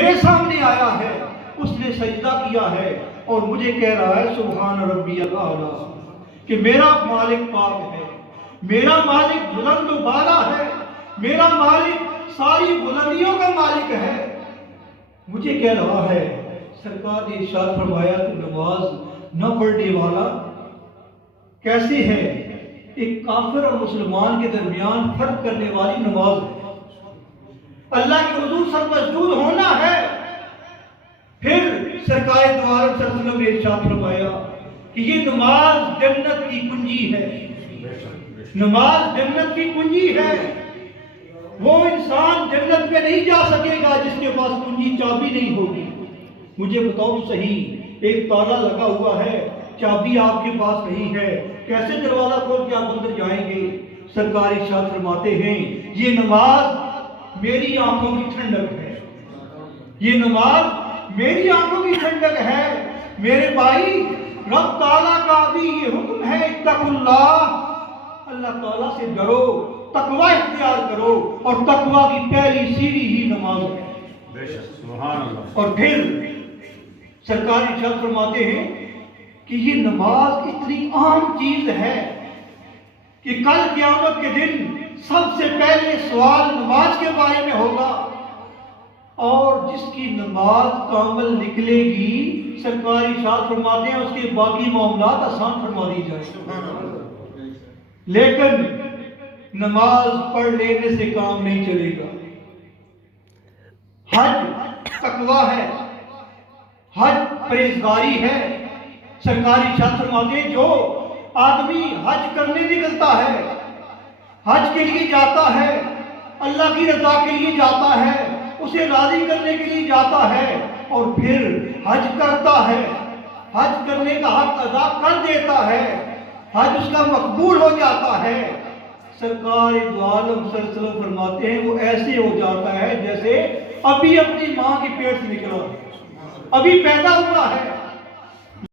میرے سامنے آیا ہے، اس نے سجدہ کیا ہے اور مجھے کہہ رہا ہے سبحان ربی الاعلیٰ، کہ میرا مالک پاک ہے، میرا مالک بلند و بالا ہے، میرا مالک ساری بلندیوں کا مالک ہے۔ مجھے کہہ رہا ہے، سرکار نے ارشاد فرمایا کہ نماز نہ پڑھنے والا کیسے ہے؟ ایک کافر اور مسلمان کے درمیان فرق کرنے والی نماز ہے۔ اللہ کے حضور سر مسجود ہونا ہے۔ پھر سرکار دو عالم صلی اللہ علیہ وسلم نے ارشاد فرمایا کہ یہ نماز جنت کی کنجی ہے، نماز جنت کی کنجی ہے۔ وہ انسان جنت میں نہیں جا سکے گا جس کے پاس کنجی چابی نہیں ہوگی۔ مجھے بتاؤ صحیح، ایک تالا لگا ہوا ہے، چابی آپ کے پاس نہیں ہے، کیسے دروازہ کھول کے آپ اندر جائیں گے؟ سرکار ارشاد فرماتے ہیں یہ نماز میری آنکھوں کی ٹھنڈک ہے، یہ نماز میری آنکھوں کی ٹھنڈک ہے۔ میرے بھائی، رب تعالیٰ کا بھی یہ حکم ہے اتقوا اللہ، اللہ تعالیٰ سے ڈرو، تقوی اختیار کرو، اور تقوی کی پہلی سیڑھی ہی نماز ہے۔ بے شک، سبحان اللہ۔ اور پھر سرکار ارشاد فرماتے ہیں کہ یہ نماز اتنی عام چیز ہے کہ کل قیامت کے دن سب سے پہلے سوال نماز کے بارے میں ہوگا، اور جس کی نماز کامل نکلے گی سرکار ارشاد فرماتے ہیں اس کے باقی معاملات آسان فرما دی جائیں۔ لیکن نماز پڑھ لینے سے کام نہیں چلے گا۔ حج تقویٰ ہے، حج پرہیزگاری ہے۔ سرکاری ارشاد فرماتے ہیں جو آدمی حج کرنے نکلتا ہے، حج کے لیے جاتا ہے، اللہ کی رضا کے لیے جاتا ہے، اسے راضی کرنے کے لیے جاتا ہے، اور پھر حج کرتا ہے، حج کرنے کا حق ادا کر دیتا ہے، حج اس کا مقبول ہو جاتا ہے، سرکار دو عالم صلی اللہ علیہ وسلم فرماتے ہیں وہ ایسے ہو جاتا ہے جیسے ابھی اپنی ماں کے پیٹ سے نکلا، ابھی پیدا ہوا ہے۔